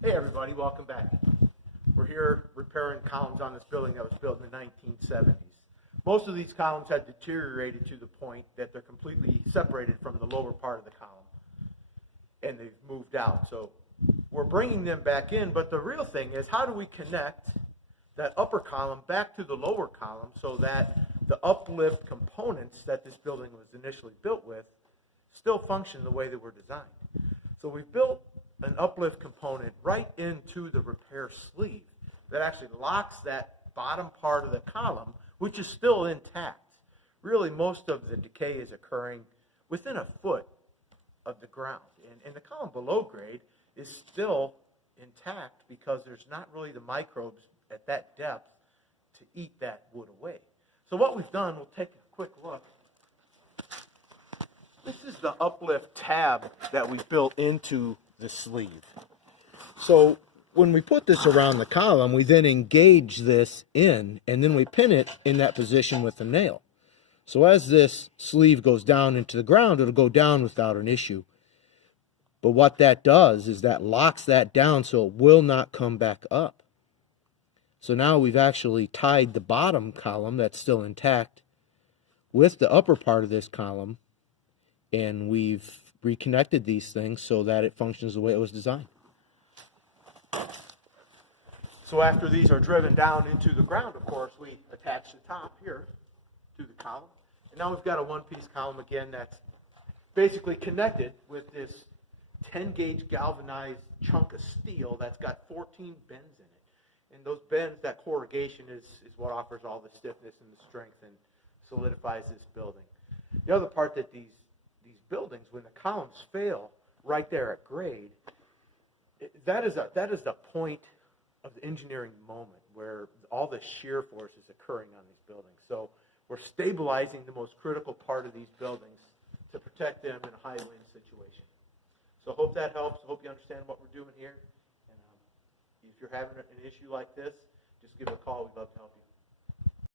Hey everybody, welcome back. We're here repairing columns on this building that was built in the 1970s. Most of these columns had deteriorated to the point that they're completely separated from the lower part of the column, and they've moved out. So we're bringing them back in, but the real thing is, how do we connect that upper column back to the lower column so that the uplift components that this building was initially built with still function the way they were designed? So we've built an uplift component right into the repair sleeve that actually locks that bottom part of the column, which is still intact. Really, most of the decay is occurring within a foot of the ground. And the column below grade is still intact because there's not really the microbes at that depth to eat that wood away. So what we've done, we'll take a quick look. This is the uplift tab that we built into the sleeve. So when we put this around the column, we then engage this in, and then we pin it in that position with a nail. So as this sleeve goes down into the ground, it'll go down without an issue. But what that does is that locks that down so it will not come back up. So now we've actually tied the bottom column that's still intact with the upper part of this column, and we've reconnected these things so that it functions the way it was designed. So after these are driven down into the ground, of course, we attach the top here to the column. And now we've got a one-piece column again that's basically connected with this 10-gauge galvanized chunk of steel that's got 14 bends in it. And those bends, that corrugation is what offers all the stiffness and the strength and solidifies this building. The other part that these buildings, when the columns fail right there at grade, that is the point of the engineering moment where all the shear force is occurring on these buildings. So we're stabilizing the most critical part of these buildings to protect them in a high wind situation. So I hope that helps. I hope you understand what we're doing here. And if you're having an issue like this, just give it a call. We'd love to help you.